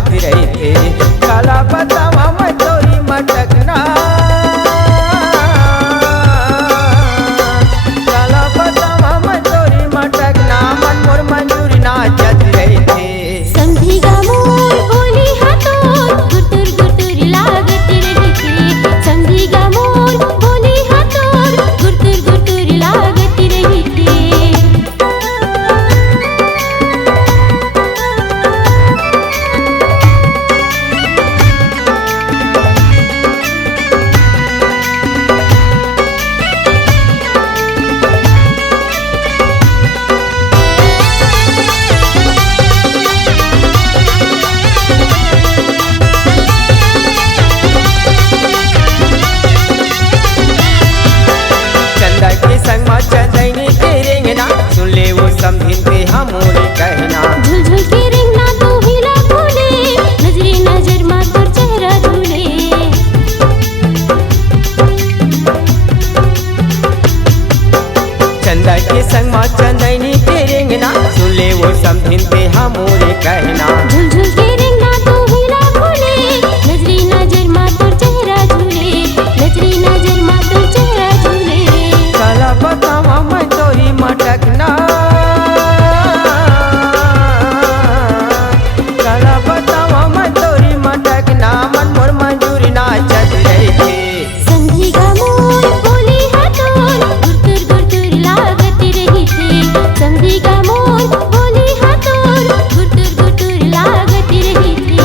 बाजत रही थे। काला बतावा मैं तोरी मटकना, काला बतावा मैं तोरी मटकना, मन मोर मंजूरी नाचत रही थे। समझी गा मोर बोली हाथों गुटुर गुटुर लागत रही थी। समझी गा मोर बोली हाथों गुटुर गुटुर लागत रही थी। चंदैनी के रेंगना सुन ले वो समझिन पे हमोरे कहना। झुलझुल के रेंगना तू हिला भूले, नजरे नजर मा तोर चेहरा झूले। चंदा के संग मा चंदैनी के रेंगना सुन ले वो समझिन पे हमोरे कहना। झुलझुल के रेंगना तू हिला भूले, नजरे नजर मा तोर चेहरा झूले। नजरे नजर मा तोर चेहरा झूले। काला बतावा मैं तोरी मटकना, काला बतावा मैं तोरी मटकना, मन मोर मंजूरी नाचत रही थे। समझी गा मोर बोली हाथों गुटुर गुटुर लागत रही थी। समझी गा मोर बोली हाथों गुटुर गुटुर लागत रही थी।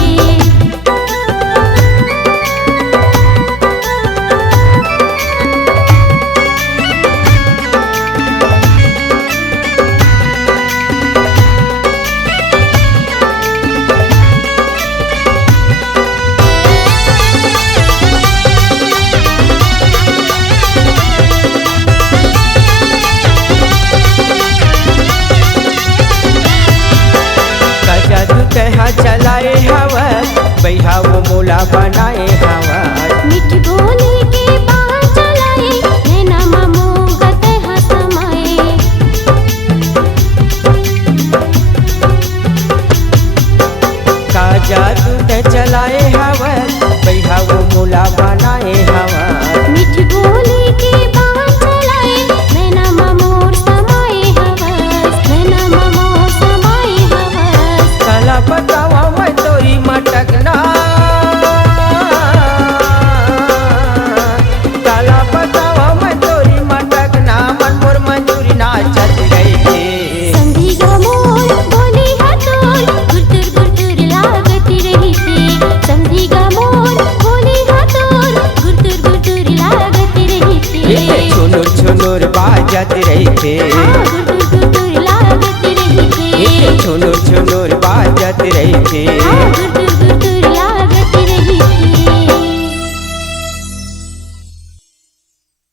जादू तहा चलाए हवा, बैहा वो मोला बनाए हवा। मीठी बोली के बाहर चलाए, नैना मामू गतहा समाए। का जादू ते चलाए हवा, बैहा वो मोला बनाए हवा। मीठी बोली के बाहर चलाए, नैना मामोर समाए हवस। नैना मामोर समाए हवस। काला बतावा मैं तोरी मटकना, काला बतावा मैं तोरी मटकना, मन मोर मंजूरी नाचत रही थे। समझी गा मोर बोली हाथों गुटुर गुटुर लागत रही थी। समझी गा मोर बोली हाथों गुटुर गुटुर लागत रही थी। छुनुर छुनुर बाजत रही थे। गुटुर गुटुर लागत रही थी। छुनुर छुनुर बाजत रही थे। गुटुर गुटुर